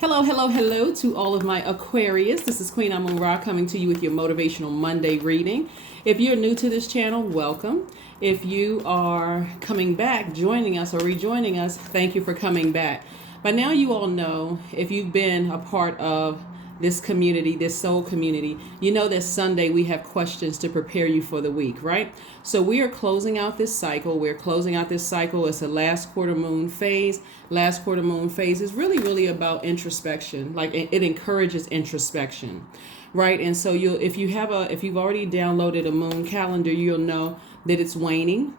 Hello, hello, hello to all of my Aquarius. This is Queen Amun-Ra coming to you with your Motivational Monday reading. If you're new to this channel, welcome. If you are coming back, joining us or rejoining us, thank you for coming back. By now you all know, if you've been a part of this community, this soul community, you know that Sunday we have questions to prepare you for the week, right? So we are closing out this cycle. It's the last quarter moon phase. Last quarter moon phase is really about introspection. Like it encourages introspection, right? And so if you've already downloaded a moon calendar, you'll know that it's waning.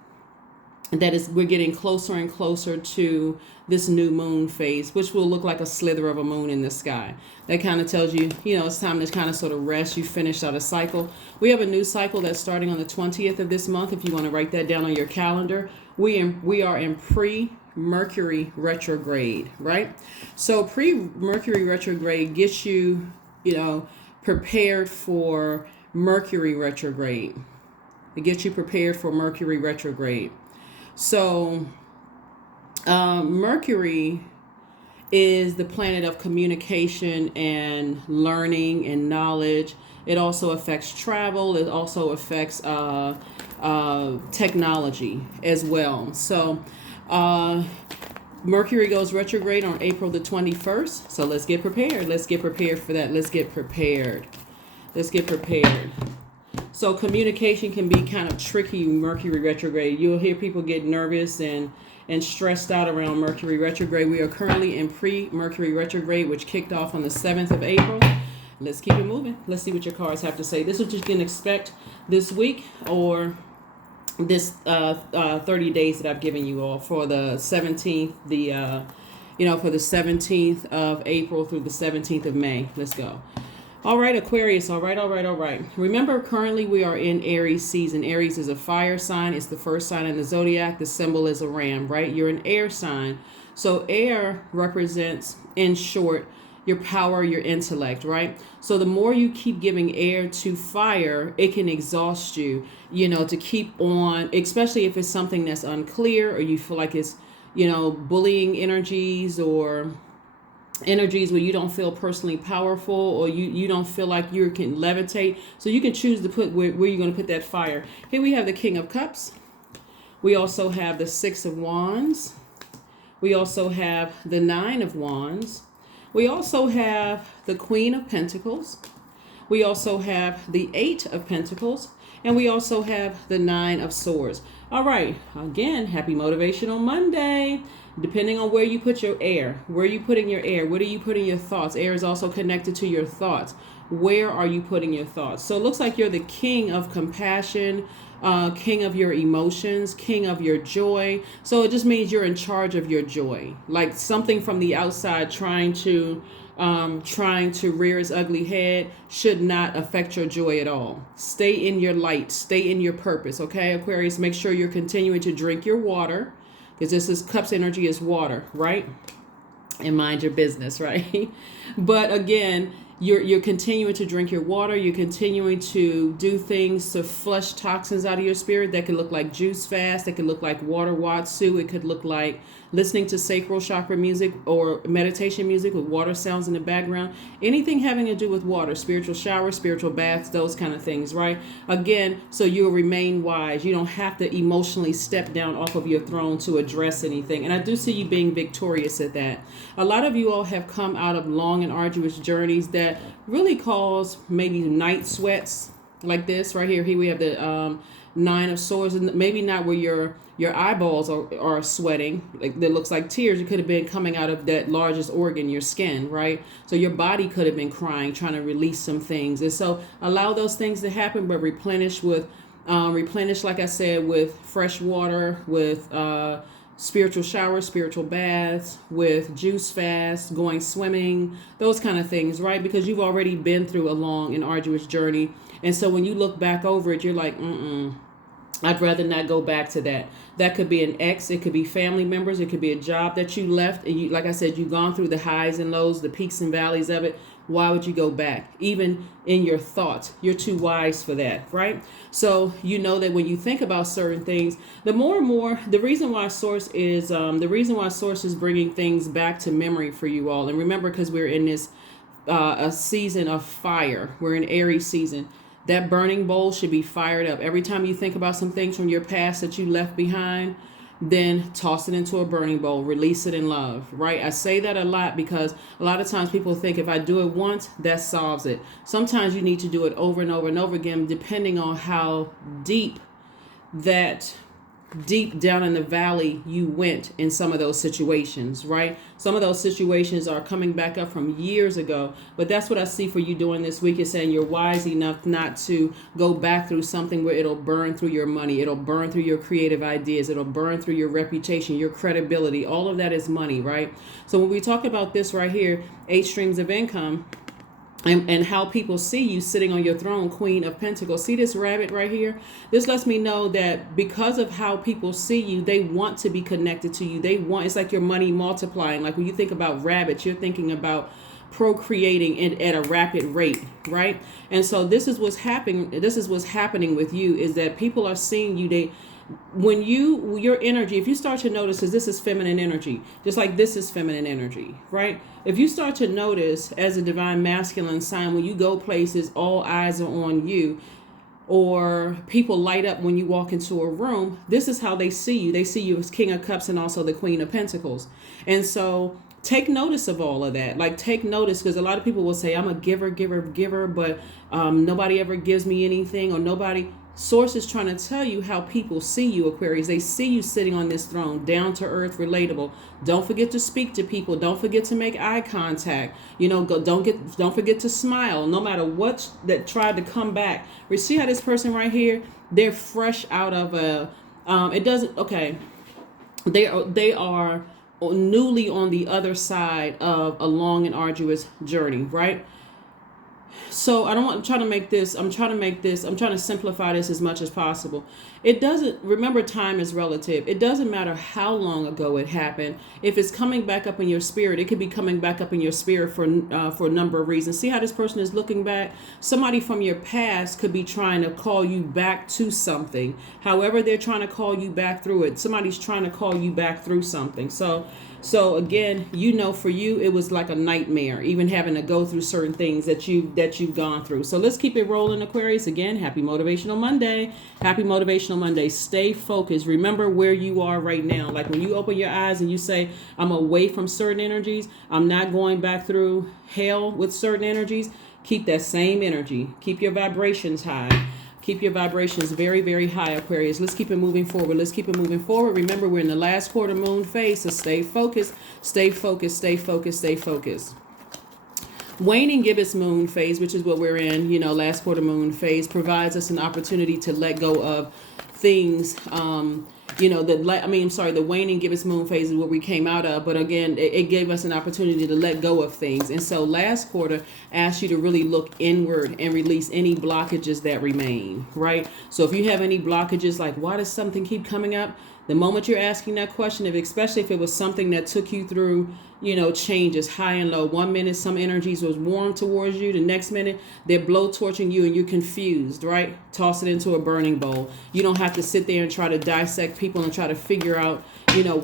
We're getting closer and closer to this new moon phase, which will look like a slither of a moon in the sky. That kind of tells you, it's time to kind of sort of rest. You finished out a cycle. We have a new cycle that's starting on the 20th of this month. If you want to write that down on your calendar, we are in pre-Mercury retrograde, right? So pre-Mercury retrograde gets you, prepared for Mercury retrograde. It gets you prepared for Mercury retrograde. So Mercury is the planet of communication and learning and knowledge. It also affects travel. It also affects technology as well. So Mercury goes retrograde on April the 21st. So let's get prepared. Let's get prepared for that. Let's get prepared. So communication can be kind of tricky Mercury retrograde. You'll hear people get nervous and stressed out around Mercury retrograde. We are currently in pre-Mercury retrograde, which kicked off on the 7th of April. Let's keep it moving. Let's see what your cards have to say. This is what you can expect this week or this 30 days that I've given you all for the 17th, for the 17th of April through the 17th of May. Let's go. All right, Aquarius. All right. Remember, currently we are in Aries season. Aries is a fire sign. It's the first sign in the Zodiac. The symbol is a ram, right? You're an air sign. So air represents, in short, your power, your intellect, right? So the more you keep giving air to fire, it can exhaust you, to keep on, especially if it's something that's unclear or you feel like it's, bullying energies or energies where you don't feel personally powerful or you don't feel like you can levitate. So you can choose to put where you're going to put that fire. Here we have the King of Cups. We also have the Six of Wands. We also have the Nine of Wands. We also have the Queen of Pentacles. We also have the Eight of Pentacles. And we also have the Nine of Swords. All right. Again, happy Motivational Monday. Depending on where you put your air, where are you putting your air? What are you putting your thoughts? Air is also connected to your thoughts. Where are you putting your thoughts? So it looks like you're the king of compassion, king of your emotions, king of your joy. So it just means you're in charge of your joy. Like something from the outside trying to rear its ugly head should not affect your joy at all. Stay in your light, stay in your purpose. Okay, Aquarius, make sure you're continuing to drink your water. Because this is Cups energy is water, right? And mind your business, right? But again, you're continuing to drink your water. You're continuing to do things to flush toxins out of your spirit. That could look like juice fast. That could look like water watsu. It could look like listening to sacral chakra music or meditation music with water sounds in the background. Anything having to do with water, spiritual showers, spiritual baths, those kind of things, right? Again, so you'll remain wise. You don't have to emotionally step down off of your throne to address anything. And I do see you being victorious at that. A lot of you all have come out of long and arduous journeys that really cause maybe night sweats like this right here. Here we have the Nine of Swords, and maybe not where your eyeballs are sweating, like that looks like tears. It could have been coming out of that largest organ, your skin, right? So your body could have been crying, trying to release some things. And so allow those things to happen, but replenish, like I said, with fresh water, with spiritual showers, spiritual baths, with juice fasts, going swimming, those kind of things, right? Because you've already been through a long and arduous journey. And so when you look back over it, you're like, I'd rather not go back to that. That could be an ex, it could be family members, it could be a job that you left, and you, like I said, you've gone through the highs and lows, the peaks and valleys of it. Why would you go back? Even in your thoughts, you're too wise for that, right? So you know that when you think about certain things, the more and more, the reason why Source is bringing things back to memory for you all. And remember, because we're in this a season of fire, we're in Aries season. That burning bowl should be fired up. Every time you think about some things from your past that you left behind, then toss it into a burning bowl, release it in love, right? I say that a lot because a lot of times people think if I do it once, that solves it. Sometimes you need to do it over and over and over again, depending on how deep down in the valley you went in some of those situations, right? Some of those situations are coming back up from years ago, but that's what I see for you doing this week, is saying you're wise enough not to go back through something where it'll burn through your money, it'll burn through your creative ideas, it'll burn through your reputation, your credibility. All of that is money, right? So when we talk about this right here, 8 streams of income, and how people see you sitting on your throne, Queen of Pentacles. See this rabbit right here? This lets me know that because of how people see you, they want to be connected to you. It's like your money multiplying. Like when you think about rabbits, you're thinking about procreating at a rapid rate, right? And so this is what's happening. This is what's happening with you, is that people are seeing you. When your energy, if you start to notice, because this is feminine energy, just like this is feminine energy, right? If you start to notice as a divine masculine sign, when you go places, all eyes are on you, or people light up when you walk into a room, this is how they see you. They see you as King of Cups and also the Queen of Pentacles. And so take notice of all of that. Like, take notice, because a lot of people will say, I'm a giver, but nobody ever gives me anything, or nobody. Source is trying to tell you how people see you, Aquarius. They see you sitting on this throne, down to earth, relatable. Don't forget to speak to people. Don't forget to make eye contact. Don't forget to smile, no matter what that tried to come back. We see how this person right here, they're fresh out of a. They are newly on the other side of a long and arduous journey, right? So I'm trying to simplify this as much as possible. Remember, time is relative. It doesn't matter how long ago it happened. If it's coming back up in your spirit, it could be coming back up in your spirit for a number of reasons. See how this person is looking back? Somebody from your past could be trying to call you back to something. However, they're trying to call you back through it. Somebody's trying to call you back through something. So again, for you, it was like a nightmare, even having to go through certain things that you've gone through. So let's keep it rolling, Aquarius. Again, happy Motivational Monday. Happy Motivational Monday. Stay focused. Remember where you are right now. Like when you open your eyes and you say, I'm away from certain energies, I'm not going back through hell with certain energies. Keep that same energy. Keep your vibrations high. Keep your vibrations very, very high, Aquarius. Let's keep it moving forward. Remember, we're in the last quarter moon phase, so stay focused, stay focused, stay focused, stay focused. Waning gibbous moon phase, which is what we're in, last quarter moon phase, provides us an opportunity to let go of things. The waning gibbous moon phase is what we came out of, but again, it gave us an opportunity to let go of things. And so last quarter asked you to really look inward and release any blockages that remain, right? So if you have any blockages, like why does something keep coming up? The moment you're asking that question, especially if it was something that took you through, changes high and low. 1 minute, some energies was warm towards you. The next minute, they're blowtorching you and you're confused, right? Toss it into a burning bowl. You don't have to sit there and try to dissect people and try to figure out,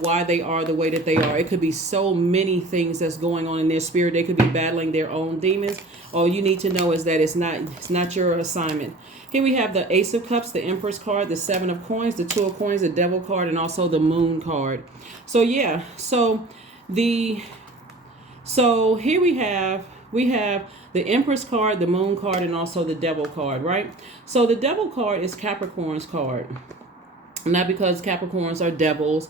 why they are the way that they are. It could be so many things that's going on in their spirit. They could be battling their own demons. All you need to know is that it's not your assignment. Here we have the Ace of Cups, the Empress card, the Seven of Coins, the Two of Coins, the Devil card, and also the Moon card. So yeah, so here we have the Empress card, the Moon card, and also the Devil card, right? So the Devil card is Capricorn's card. Not because Capricorns are devils.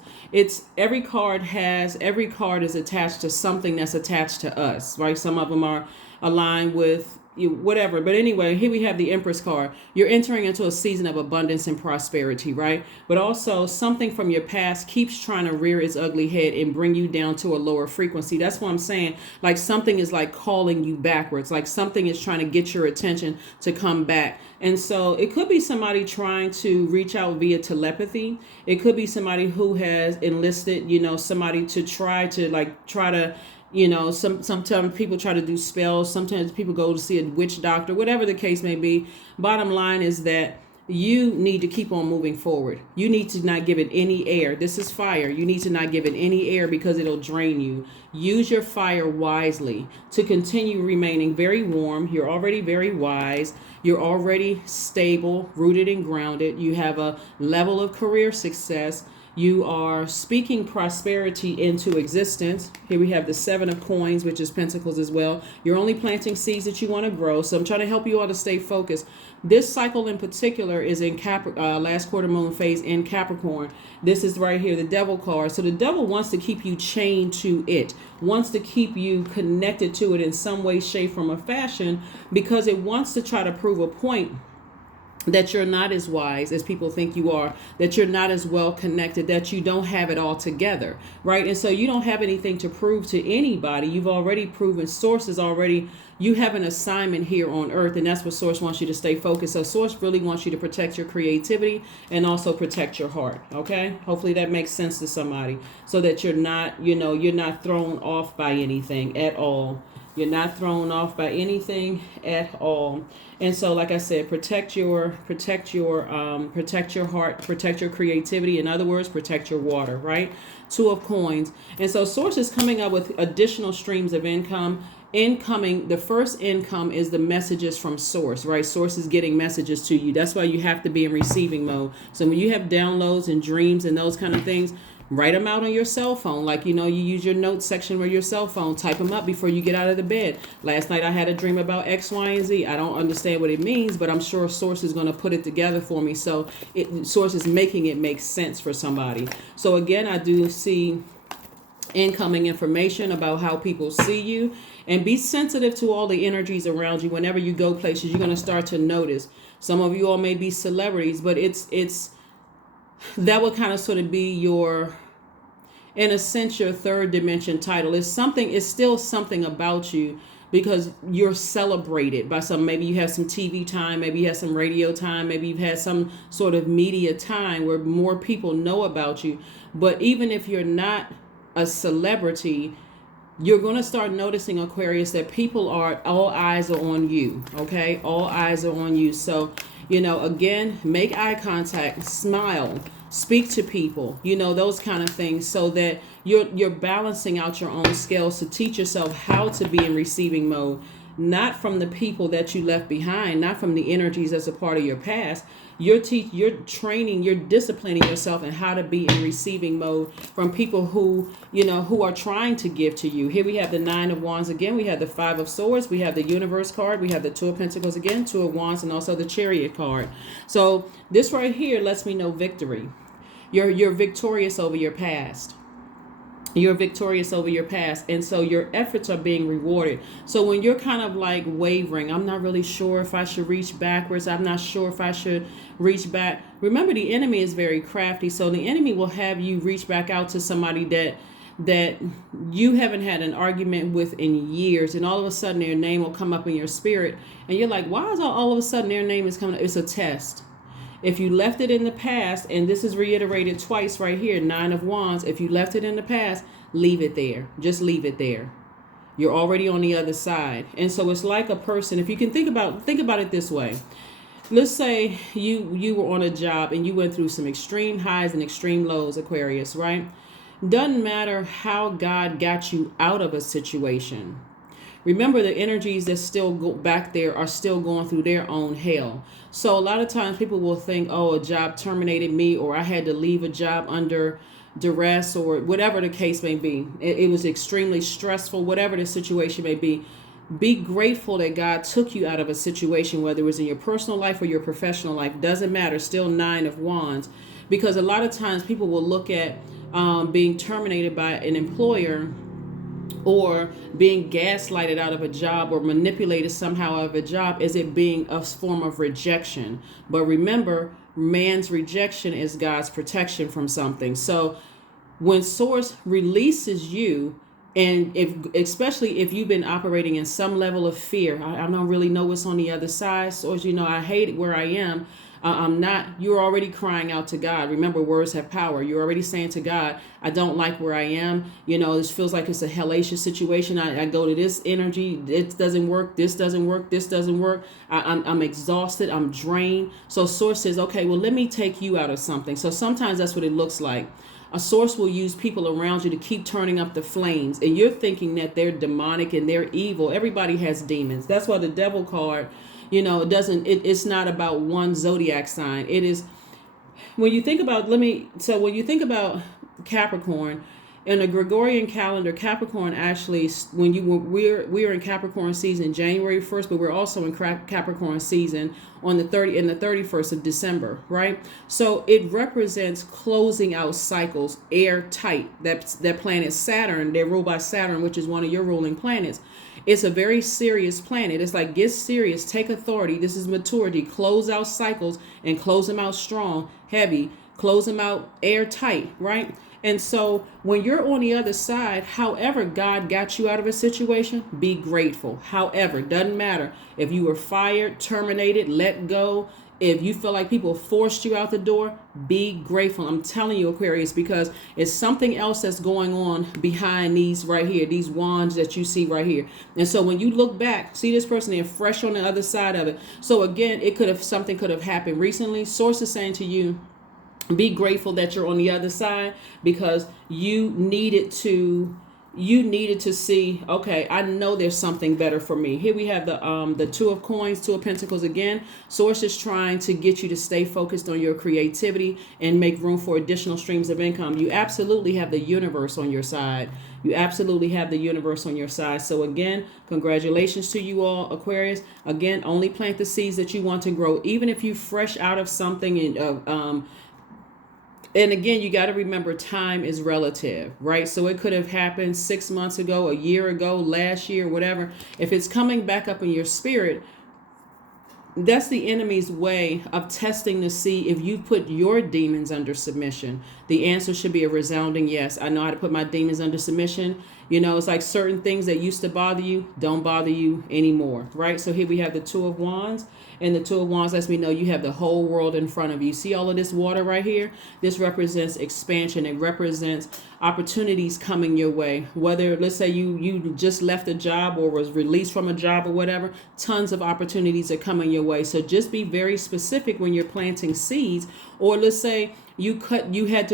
Every card is attached to something that's attached to us, right? Some of them are aligned with whatever. But anyway, here we have the Empress card. You're entering into a season of abundance and prosperity, right? But also something from your past keeps trying to rear its ugly head and bring you down to a lower frequency. That's what I'm saying. Like something is like calling you backwards. Like something is trying to get your attention to come back. And so it could be somebody trying to reach out via telepathy. It could be somebody who has enlisted, somebody to try to sometimes people try to do spells. Sometimes people go to see a witch doctor, whatever the case may be. Bottom line is that you need to keep on moving forward. You need to not give it any air. This is fire. You need to not give it any air because it'll drain you. Use your fire wisely to continue remaining very warm. You're already very wise. You're already stable, rooted and grounded. You have a level of career success. You are speaking prosperity into existence. Here we have the 7 of coins, which is pentacles as well. You're only planting seeds that you want to grow. So I'm trying to help you all to stay focused. This cycle in particular is in last quarter moon phase in Capricorn. This is right here, the devil card. So the devil wants to keep you chained to it, wants to keep you connected to it in some way, shape, form, or fashion, because it wants to try to prove a point that you're not as wise as people think you are, that you're not as well connected, that you don't have it all together, right? And so you don't have anything to prove to anybody. You've already proven. Source is already, you have an assignment here on earth, and that's what Source wants you to stay focused. So Source really wants you to protect your creativity and also protect your heart, okay? Hopefully that makes sense to somebody, so that you're not, you're not thrown off by anything at all. You're not thrown off by anything at all. And so, like I said, protect your heart, protect your creativity. In other words, protect your water, right? 2 of coins. And so Source is coming up with additional streams of income. The first income is the messages from Source, right? Source is getting messages to you. That's why you have to be in receiving mode. So when you have downloads and dreams and those kind of things, write them out on your cell phone. Like, you use your notes section with your cell phone. Type them up before you get out of the bed. Last night I had a dream about X, Y, and Z. I don't understand what it means, but I'm sure Source is going to put it together for me. So Source is making it make sense for somebody. So again, I do see incoming information about how people see you. And be sensitive to all the energies around you. Whenever you go places, you're going to start to notice. Some of you all may be celebrities, but that would kind of sort of be your, in a sense, your third dimension title. It's still something about you, because you're celebrated by maybe you have some TV time, maybe you have some radio time, maybe you've had some sort of media time where more people know about you. But even if you're not a celebrity, you're going to start noticing, Aquarius, that all eyes are on you, okay? All eyes are on you. So, again, make eye contact, smile, speak to people, those kind of things, so that you're balancing out your own scales to teach yourself how to be in receiving mode, not from the people that you left behind, not from the energies that's a part of your past. You're training, you're disciplining yourself in how to be in receiving mode from people who are trying to give to you. Here we have the 9 of Wands again. We have the 5 of Swords. We have the Universe card. We have the 2 of Pentacles again, 2 of Wands, and also the Chariot card. So this right here lets me know victory. You're victorious over your past. You're victorious over your past. And so your efforts are being rewarded. So when you're kind of like wavering, I'm not really sure if I should reach backwards. I'm not sure if I should reach back. Remember, the enemy is very crafty. So the enemy will have you reach back out to somebody that you haven't had an argument with in years. And all of a sudden their name will come up in your spirit. And you're like, why is all of a sudden their name is coming up? It's a test. If you left it in the past, and this is reiterated twice right here, 9 of Wands, if you left it in the past, leave it there. Just leave it there. You're already on the other side. And so it's like a person, if you can think about it this way. Let's say you were on a job and you went through some extreme highs and extreme lows, Aquarius, right? Doesn't matter how God got you out of a situation. Remember, the energies that still go back there are still going through their own hell. So a lot of times people will think, oh, a job terminated me, or I had to leave a job under duress, or whatever the case may be. It was extremely stressful, whatever the situation may be. Be grateful that God took you out of a situation, whether it was in your personal life or your professional life. Doesn't matter. Still 9 of Wands. Because a lot of times people will look at being terminated by an employer or being gaslighted out of a job or manipulated somehow out of a job, is it being a form of rejection. But remember, man's rejection is God's protection from something. So when source releases you, and if especially if you've been operating in some level of fear, I don't really know what's on the other side. So as you know, I hate where I am. I'm not, you're already crying out to God. Remember, words have power. You're already saying to God, I don't like where I am. You know, this feels like it's a hellacious situation. I go to this energy. It doesn't work. This doesn't work. This doesn't work. I'm exhausted. I'm drained. So source says, okay, well, let me take you out of something. So sometimes that's what it looks like. A source will use people around you to keep turning up the flames, and you're thinking that they're demonic and they're evil. Everybody has demons. That's why the devil card, you know, it's not about one zodiac sign. It is, when you think about, when you think about Capricorn, in the Gregorian calendar, Capricorn actually, we're in Capricorn season January 1st, but we're also in Capricorn season on the 31st of December, right? So it represents closing out cycles, airtight. That planet Saturn, they're ruled by Saturn, which is one of your ruling planets. It's a very serious planet. It's like, get serious, take authority. This is maturity. Close out cycles and close them out strong, heavy, close them out airtight, right? And so when you're on the other side, however God got you out of a situation, be grateful. However, doesn't matter if you were fired, terminated, let go. If you feel like people forced you out the door, be grateful. I'm telling you, Aquarius, because it's something else that's going on behind these right here, these wands that you see right here. And so when you look back, see this person, they're fresh on the other side of it. So again, something could have happened recently. Source is saying to you, be grateful that you're on the other side, because you needed to see, okay, I know there's something better for me. Here we have the Two of Coins, Two of Pentacles again. Source is trying to get you to stay focused on your creativity and make room for additional streams of income. You absolutely have the universe on your side. You absolutely have the universe on your side. So again, congratulations to you all, Aquarius. Again, only plant the seeds that you want to grow. Even if you fresh out of something and again, you got to remember, time is relative, right? So it could have happened 6 months ago, a year ago, last year, whatever. If it's coming back up in your spirit, that's the enemy's way of testing to see if you put your demons under submission. The answer should be a resounding yes. I know how to put my demons under submission. You know, it's like certain things that used to bother you don't bother you anymore, right? So here we have the Two of Wands. And the Two of Wands lets me know you have the whole world in front of you. See all of this water right here? This represents expansion. It represents opportunities coming your way. Whether, let's say you just left a job or was released from a job or whatever, tons of opportunities are coming your way. So just be very specific when you're planting seeds. Or let's say you had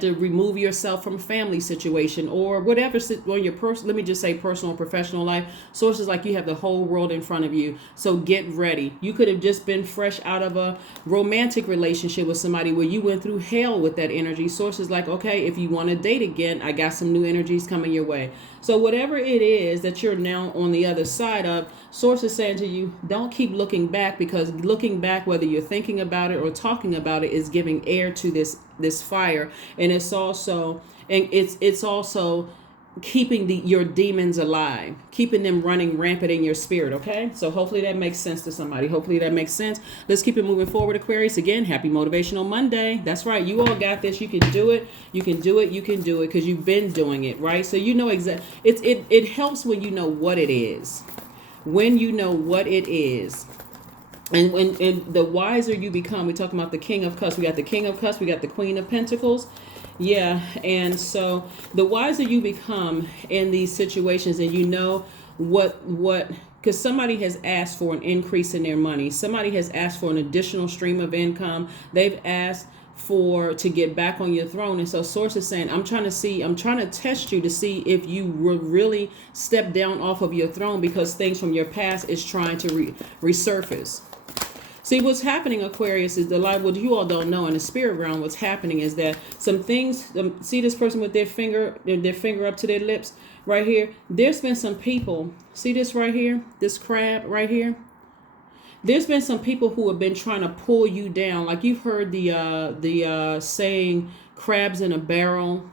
to remove yourself from a family situation or whatever on your let me just say personal and professional life. Sources like you have the whole world in front of you. So get ready. You could have just been fresh out of a romantic relationship with somebody where you went through hell with that energy. Sources like, okay, if you want to date again, I got some new energies coming your way. So whatever it is that you're now on the other side of, Source is saying to you, don't keep looking back, because looking back, whether you're thinking about it or talking about it, is giving air to this fire. And it's also keeping your demons alive, keeping them running rampant in your spirit. Okay, so hopefully that makes sense to somebody. Hopefully that makes sense. Let's keep it moving forward, Aquarius. Again, happy Motivational Monday. That's right, you all got this. You can do it. You can do it. You can do it, because you've been doing it, right? So you know exactly. It helps when you know what it is. When you know what it is. And the wiser you become, we're talking about the King of Cups. We got the King of Cups. We got the Queen of Pentacles. Yeah. And so the wiser you become in these situations, and you know what, because somebody has asked for an increase in their money. Somebody has asked for an additional stream of income. They've asked to get back on your throne. And so Source is saying, I'm trying to test you to see if you will really step down off of your throne, because things from your past is trying to resurface. See, what's happening, Aquarius, is what you all don't know in the spirit realm. What's happening is that some things, see this person with their finger up to their lips right here. There's been some people, see this right here, this crab right here. There's been some people who have been trying to pull you down. Like you've heard the saying, crabs in a barrel.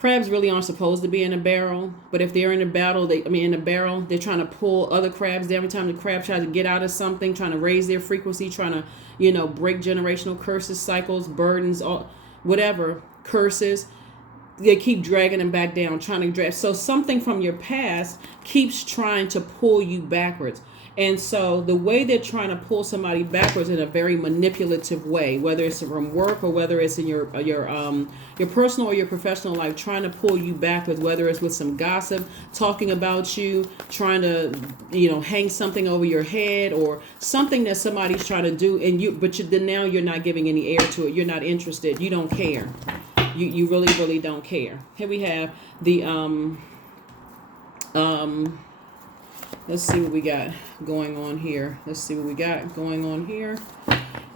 Crabs really aren't supposed to be in a barrel, but if they're in a battle, in a barrel, they're trying to pull other crabs down. Every time the crab tries to get out of something, trying to raise their frequency, trying to, break generational curses, cycles, burdens, all, whatever, curses, they keep dragging them back down, trying to drag. So something from your past keeps trying to pull you backwards. And so the way they're trying to pull somebody backwards in a very manipulative way, whether it's from work or whether it's in your personal or your professional life, trying to pull you backwards, whether it's with some gossip, talking about you, trying to, hang something over your head or something that somebody's trying to do, then now you're not giving any air to it. You're not interested. You don't care. You really, really don't care. Here we have the let's see what we got going on here.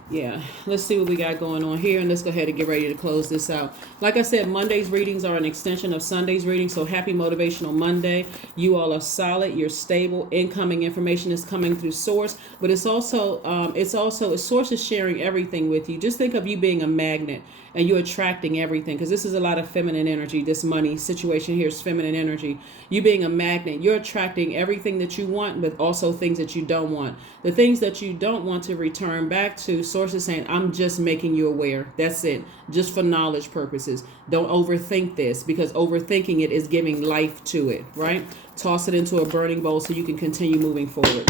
Yeah, let's see what we got going on here, and let's go ahead and get ready to close this out. Like I said, Monday's readings are an extension of Sunday's reading, so happy Motivational Monday. You all are solid, you're stable, incoming information is coming through source, but it's also source is sharing everything with you. Just think of you being a magnet and you're attracting everything, because this is a lot of feminine energy. This money situation here is feminine energy. You being a magnet, you're attracting everything that you want, but also things that you don't want. The things that you don't want to return back to, source is saying, I'm just making you aware. That's it. Just for knowledge purposes. Don't overthink this, because overthinking it is giving life to it, right? Toss it into a burning bowl so you can continue moving forward.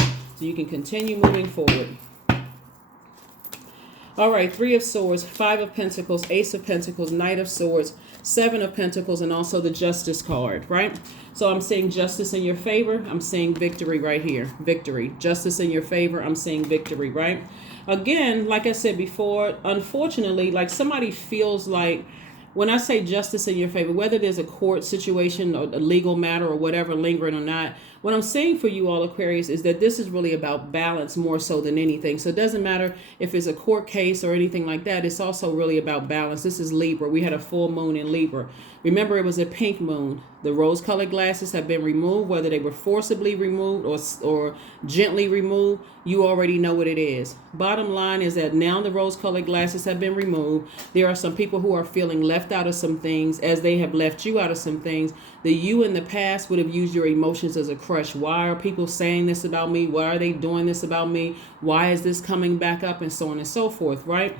All right, 3 of Swords, 5 of Pentacles, Ace of Pentacles, Knight of Swords, 7 of Pentacles, and also the Justice card, right? So I'm seeing justice in your favor. I'm seeing victory right here. Victory. Justice in your favor. I'm seeing victory, right? Again, like I said before, unfortunately, like somebody feels like, when I say justice in your favor, whether there's a court situation or a legal matter or whatever lingering or not, what I'm saying for you all, Aquarius, is that this is really about balance more so than anything. So it doesn't matter if it's a court case or anything like that. It's also really about balance. This is Libra. We had a full moon in Libra. Remember, it was a pink moon. The rose-colored glasses have been removed, whether they were forcibly removed or gently removed. You already know what it is. Bottom line is that now the rose-colored glasses have been removed. There are some people who are feeling left out of some things, as they have left you out of some things. The you in the past would have used your emotions as a crutch. Why are people saying this about me? Why are they doing this about me? Why is this coming back up? And so on and so forth, right?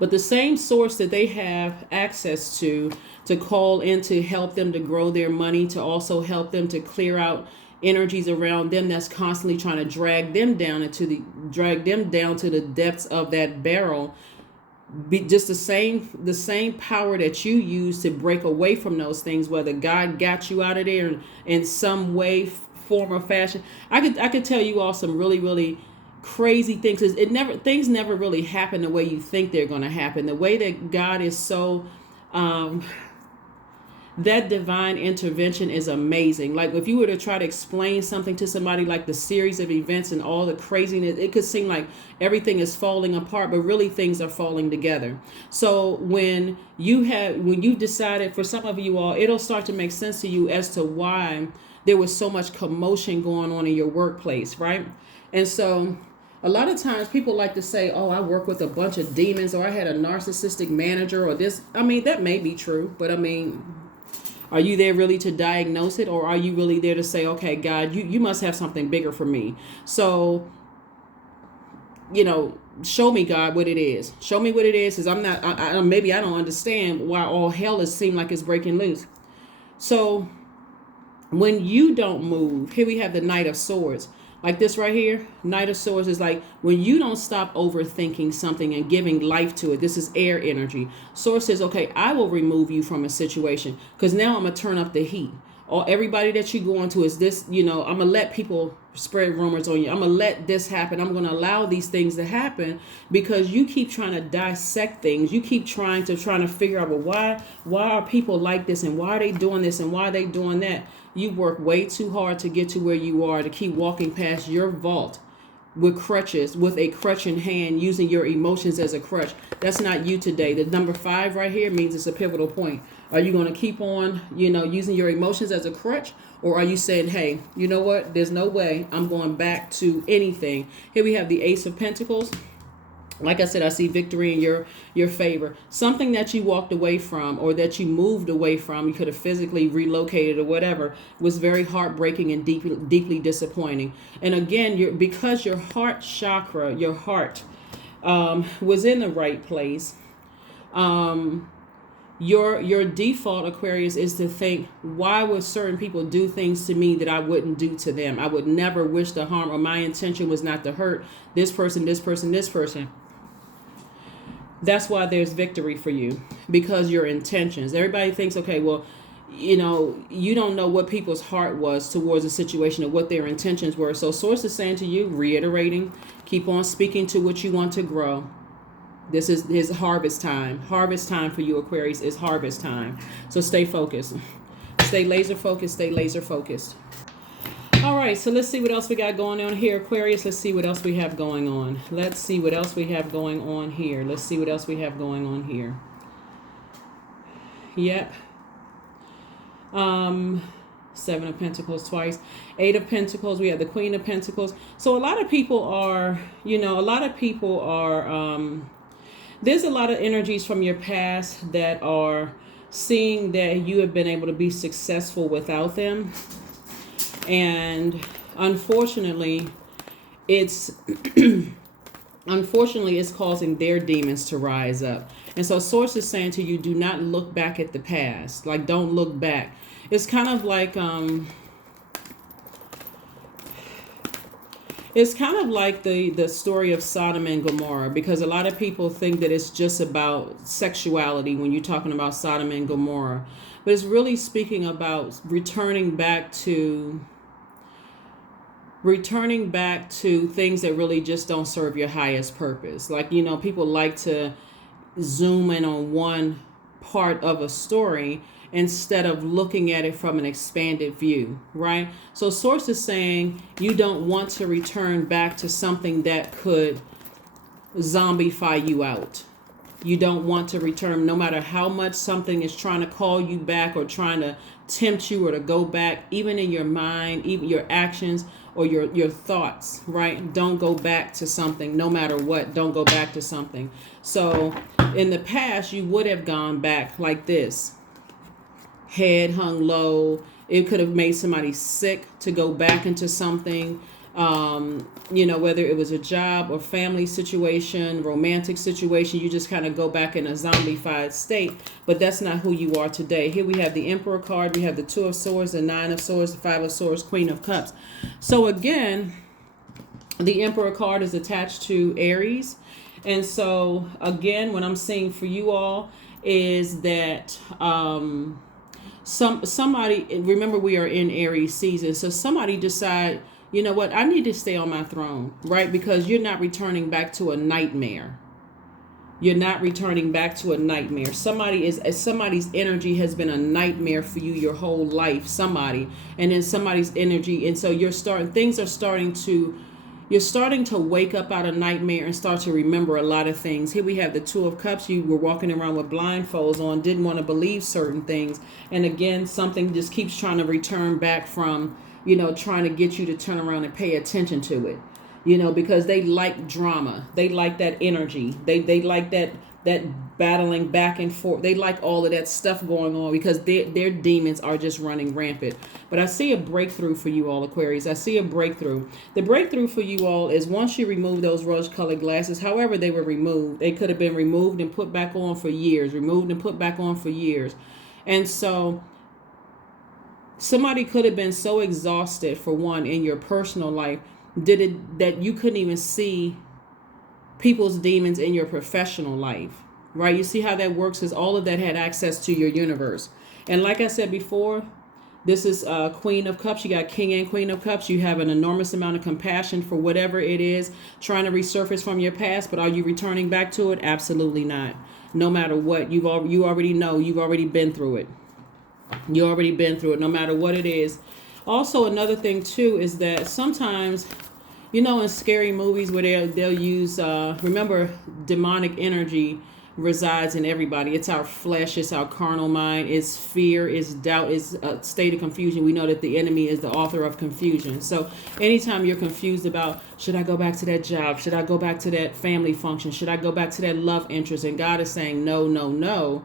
But the same source that they have access to call in to help them to grow their money, to also help them to clear out energies around them that's constantly trying to drag them down to the depths of that barrel. Just the same power that you use to break away from those things, whether God got you out of there in some way, form, or fashion. I could tell you all some really, really crazy things. Things never really happen the way you think they're going to happen. The way that God is so that divine intervention is amazing. Like if you were to try to explain something to somebody, like the series of events and all the craziness, it could seem like everything is falling apart, but really things are falling together. So when you decided, for some of you all, it'll start to make sense to you as to why there was so much commotion going on in your workplace, right? And so a lot of times people like to say, oh, I work with a bunch of demons, or I had a narcissistic manager, or this. I mean, that may be true, but I mean, are you there really to diagnose it, or are you really there to say, okay, God, you must have something bigger for me? So, show me, God, what it is. Show me what it is, because maybe I don't understand why all hell is seem like it's breaking loose. So when you don't move, here we have the Knight of Swords. Like this right here, Knight of Swords is like when you don't stop overthinking something and giving life to it. This is air energy. Swords says, okay, I will remove you from a situation, because now I'm going to turn up the heat. Or everybody that you go into is this, I'm going to let people spread rumors on you. I'm going to let this happen. I'm going to allow these things to happen because you keep trying to dissect things. You keep trying to figure out, well, why are people like this, and why are they doing this, and why are they doing that? You work way too hard to get to where you are, to keep walking past your vault with crutches, with a crutch in hand, using your emotions as a crutch. That's not you today. The number 5 right here means it's a pivotal point. Are you going to keep on, using your emotions as a crutch? Or are you saying, hey, you know what? There's no way I'm going back to anything. Here we have the Ace of Pentacles. Like I said, I see victory in your favor. Something that you walked away from or that you moved away from, you could have physically relocated or whatever, was very heartbreaking and deeply disappointing. And again, because your heart chakra, your heart was in the right place. Your default, Aquarius, is to think, why would certain people do things to me that I wouldn't do to them? I would never wish to harm, or my intention was not to hurt this person, this person, this person. That's why there's victory for you, because your intentions. Everybody thinks, okay, well, you don't know what people's heart was towards a situation or what their intentions were. So Source is saying to you, reiterating, keep on speaking to what you want to grow. This is his harvest time. Harvest time for you, Aquarius, is harvest time. So stay focused. Stay laser focused. Stay laser focused. All right, so let's see what else we got going on here, Aquarius. Let's see what else we have going on. Let's see what else we have going on here. Let's see what else we have going on here. Yep. 7 of Pentacles twice. 8 of Pentacles. We have the Queen of Pentacles. So a lot of people are, there's a lot of energies from your past that are seeing that you have been able to be successful without them. And unfortunately, it's causing their demons to rise up. And so Source is saying to you, do not look back at the past. Like, don't look back. It's kind of like the story of Sodom and Gomorrah, because a lot of people think that it's just about sexuality when you're talking about Sodom and Gomorrah. But it's really speaking about returning back to things that really just don't serve your highest purpose. Like, people like to zoom in on one part of a story instead of looking at it from an expanded view, right? So Source is saying you don't want to return back to something that could zombify you out. You don't want to return, no matter how much something is trying to call you back or trying to tempt you or to go back, even in your mind, even your actions or your thoughts, right? Don't go back to something, no matter what. Don't go back to something. So in the past, you would have gone back like this. Head hung low. It could have made somebody sick to go back into something. Whether it was a job or family situation, romantic situation, you just kind of go back in a zombified state. But that's not who you are today. Here we have the Emperor card. We have the 2 of Swords, the 9 of Swords, the 5 of Swords, Queen of Cups. So again, the Emperor card is attached to Aries. And so again, what I'm seeing for you all is that somebody, remember we are in Aries season, so somebody decide, you know what, I need to stay on my throne, right? Because you're not returning back to a nightmare. You're not returning back to a nightmare. Somebody's energy has been a nightmare for you your whole life, and then somebody's energy, and so you're starting to wake up out of nightmare and start to remember a lot of things. Here we have the 2 of Cups. You were walking around with blindfolds on, didn't want to believe certain things. And again, something just keeps trying to return back from, trying to get you to turn around and pay attention to it. Because they like drama. They like that energy. They like that battling back and forth. They like all of that stuff going on because their demons are just running rampant. But I see a breakthrough for you all, Aquarius. I see a breakthrough. The breakthrough for you all is once you remove those rose-colored glasses, however they were removed, they could have been removed and put back on for years, And so somebody could have been so exhausted, for one, in your personal life, that you couldn't even see people's demons in your professional life, right? You see how that works, is all of that had access to your universe. And like I said before, this is Queen of Cups. You got King and Queen of Cups. You have an enormous amount of compassion for whatever it is trying to resurface from your past, but are you returning back to it? Absolutely not. No matter what, you already know, you've already been through it. You already been through it, no matter what it is. Also, another thing too is that sometimes, in scary movies where they'll use, remember, demonic energy resides in everybody. It's our flesh, it's our carnal mind, it's fear, it's doubt, it's a state of confusion. We know that the enemy is the author of confusion. So anytime you're confused about, should I go back to that job? Should I go back to that family function? Should I go back to that love interest? And God is saying, no, no, no.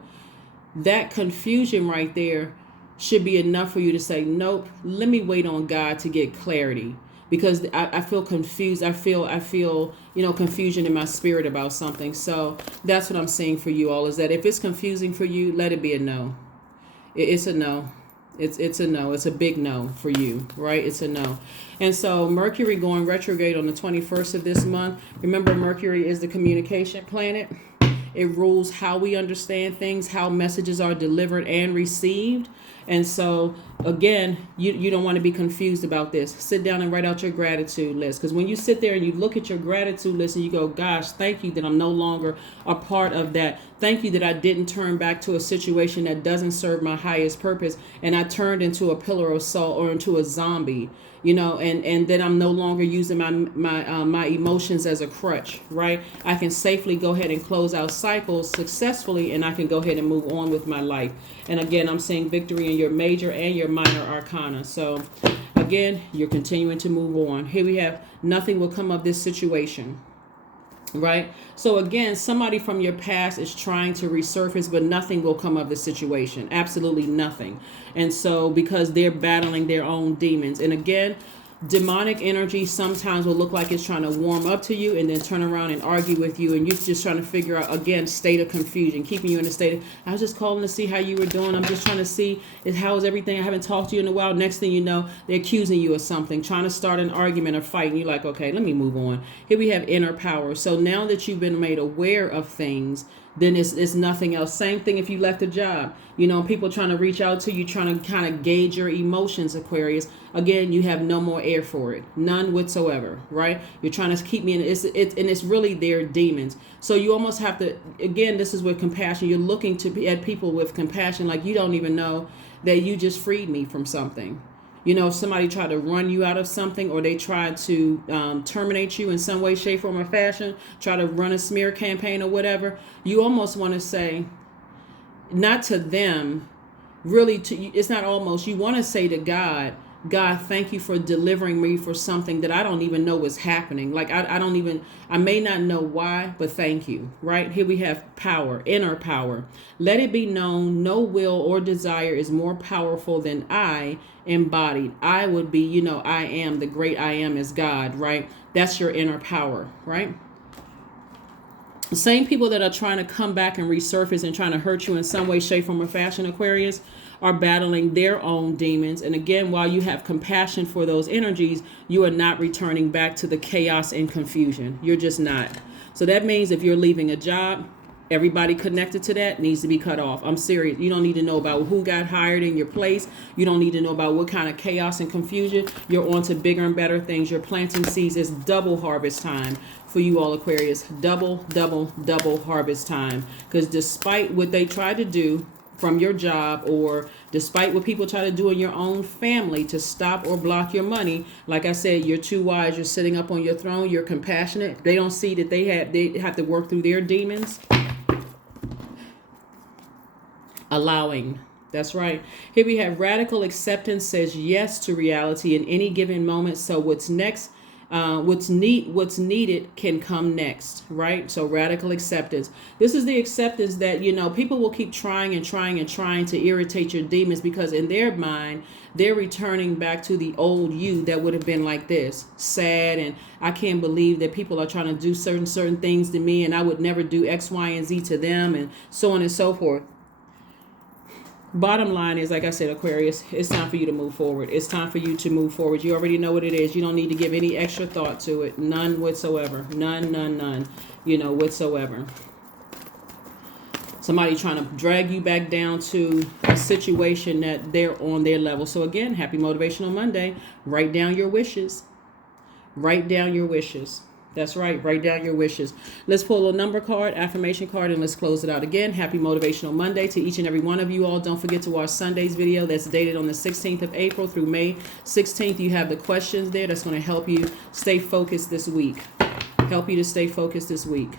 That confusion right there should be enough for you to say, nope, let me wait on God to get clarity. Because I feel confused. I feel, confusion in my spirit about something. So that's what I'm saying for you all, is that if it's confusing for you, let it be a no. It's a no. It's a no. It's a big no for you, right? It's a no. And so Mercury going retrograde on the 21st of this month. Remember, Mercury is the communication planet. It rules how we understand things, how messages are delivered and received. And so, again, you don't want to be confused about this. Sit down and write out your gratitude list. Because when you sit there and you look at your gratitude list and you go, gosh, thank you that I'm no longer a part of that. Thank you that I didn't turn back to a situation that doesn't serve my highest purpose. And I turned into a pillar of salt or into a zombie. And then I'm no longer using my emotions as a crutch, right? I can safely go ahead and close out cycles successfully, and I can go ahead and move on with my life. And again, I'm seeing victory in your major and your minor arcana. So again, you're continuing to move on. Here we have, nothing will come of this situation. Right? So again, somebody from your past is trying to resurface, but nothing will come of the situation. Absolutely nothing. And so because they're battling their own demons. And again, demonic energy sometimes will look like it's trying to warm up to you and then turn around and argue with you. And you're just trying to figure out, again, state of confusion, keeping you in a state of, I was just calling to see how you were doing. I'm just trying to see how is everything. I haven't talked to you in a while. Next thing you know, they're accusing you of something, trying to start an argument or fight. And you're like, okay, let me move on. Here we have inner power. So now that you've been made aware of things, then it's nothing else. Same thing if you left a job. People trying to reach out to you, trying to kind of gauge your emotions, Aquarius. Again, you have no more air for it. None whatsoever, right? You're trying to keep me in it. And it's really their demons. So you almost have to, again, this is with compassion. You're looking at people with compassion like you don't even know that you just freed me from something. If somebody tried to run you out of something, or they tried to terminate you in some way, shape, form, or fashion, try to run a smear campaign or whatever, you almost want to say, not to them, really, it's not almost, you want to say to God, thank you for delivering me for something that I don't even know is happening. Like, I may not know why, but thank you, right? Here we have power, inner power. Let it be known, no will or desire is more powerful than I embodied. I would be, I am, the great I am is God, right? That's your inner power, right? The same people that are trying to come back and resurface and trying to hurt you in some way, shape, form, or fashion, Aquarius, are battling their own demons. And again, while you have compassion for those energies, you are not returning back to the chaos and confusion. You're just not. So that means if you're leaving a job, everybody connected to that needs to be cut off. I'm serious. You don't need to know about who got hired in your place. You don't need to know about what kind of chaos and confusion. You're on to bigger and better things. You're planting seeds. It's double harvest time for you all, Aquarius. Double harvest time. Because despite what they try to do from your job, or despite what people try to do in your own family to stop or block your money, like I said, you're too wise. You're sitting up on your throne. You're compassionate. They don't see that they have to work through their demons. Allowing. That's right. Here we have radical acceptance says yes to reality in any given moment. So what's next, what's needed can come next, right? So radical acceptance. This is the acceptance that, people will keep trying to irritate your demons, because in their mind, they're returning back to the old you that would have been like this, sad, and I can't believe that people are trying to do certain things to me, and I would never do X, Y, and Z to them, and so on and so forth. Bottom line is, like I said, Aquarius, it's time for you to move forward. It's time for you to move forward. You already know what it is. You don't need to give any extra thought to it. None whatsoever. None, whatsoever. Somebody trying to drag you back down to a situation that they're on their level. So again, happy Motivational Monday. Write down your wishes. Write down your wishes. That's right. Write down your wishes. Let's pull a number card, affirmation card, and let's close it out. Again, happy Motivational Monday to each and every one of you all. Don't forget to watch Sunday's video that's dated on the 16th of April through May 16th. You have the questions there that's going to help you stay focused this week. Help you to stay focused this week.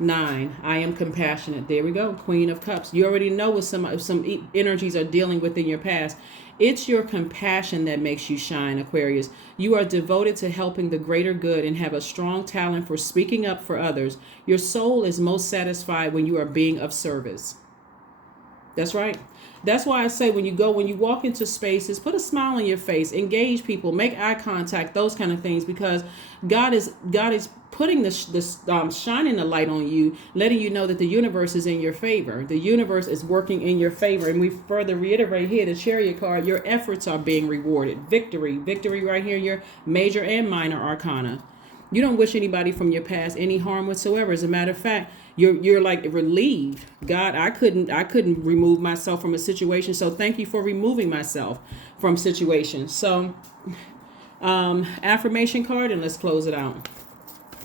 9, I am compassionate. There we go. Queen of Cups. You already know what some energies are dealing with in your past. It's your compassion that makes you shine, Aquarius. You are devoted to helping the greater good and have a strong talent for speaking up for others. Your soul is most satisfied when you are being of service. That's right. That's why I say when you walk into spaces, put a smile on your face, engage people, make eye contact, those kind of things, because God is putting this shining the light on you, letting you know that the universe is in your favor. The universe is working in your favor, and we further reiterate here the Chariot card. Your efforts are being rewarded. Victory right here. Your major and minor arcana. You don't wish anybody from your past any harm whatsoever. As a matter of fact, you're like relieved. God, I couldn't remove myself from a situation, so thank you for removing myself from situations. So affirmation card, and let's close it out.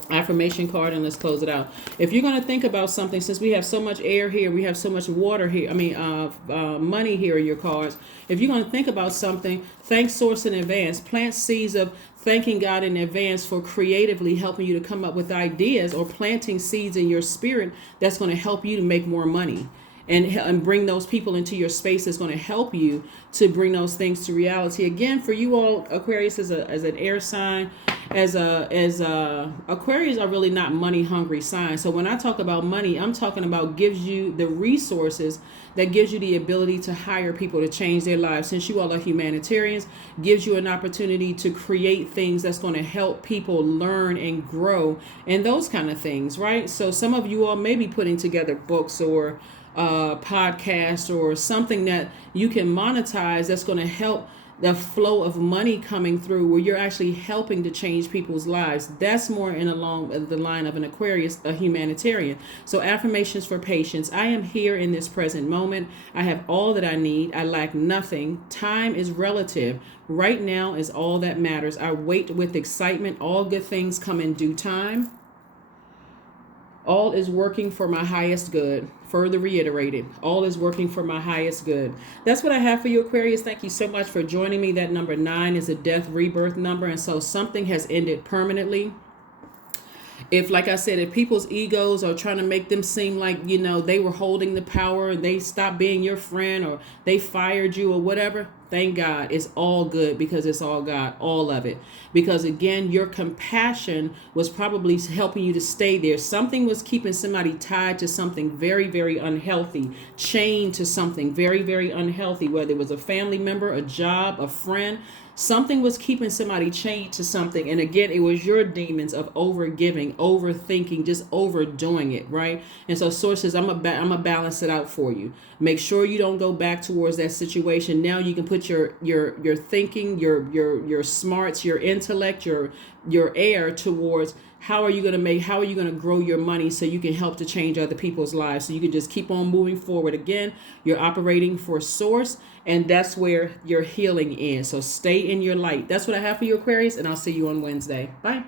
Affirmation card, and let's close it out. If you're going to think about something, since we have so much air here, we have so much water here, money here in your cards. If you're going to think about something, thank source in advance. Plant seeds of thanking God in advance for creatively helping you to come up with ideas, or planting seeds in your spirit that's going to help you to make more money and bring those people into your space that's going to help you to bring those things to reality. Again, for you all, Aquarius as an air sign, as Aquarius are really not money hungry signs. So when I talk about money, I'm talking about gives you the resources that gives you the ability to hire people to change their lives. Since you all are humanitarians, gives you an opportunity to create things that's going to help people learn and grow and those kind of things, right? So some of you all may be putting together books or podcast or something that you can monetize that's going to help the flow of money coming through, where you're actually helping to change people's lives. That's more in along the line of an Aquarius, a humanitarian. So affirmations for patience. I am here in this present moment. I have all that I need. I lack nothing. Time is relative. Right now is all that matters. I wait with excitement. All good things come in due time. All is working for my highest good. Further reiterated, all is working for my highest good. That's what I have for you, Aquarius. Thank you so much for joining me. That number 9 is a death rebirth number. And so something has ended permanently. If, like I said, if people's egos are trying to make them seem like, they were holding the power and they stopped being your friend, or they fired you or whatever, thank God it's all good, because it's all God, all of it. Because again, your compassion was probably helping you to stay there. Something was keeping somebody tied to something very, very unhealthy, chained to something very, very unhealthy, whether it was a family member, a job, a friend. Something was keeping somebody chained to something. And again, it was your demons of overgiving, overthinking, just overdoing it, right? And so sources, I'm gonna balance it out for you. Make sure you don't go back towards that situation. Now you can put your thinking, your smarts, your intellect, your air towards how are you going to grow your money so you can help to change other people's lives, so you can just keep on moving forward. Again, you're operating for source, and that's where your healing is. So stay in your light. That's what I have for you, Aquarius, and I'll see you on Wednesday. Bye.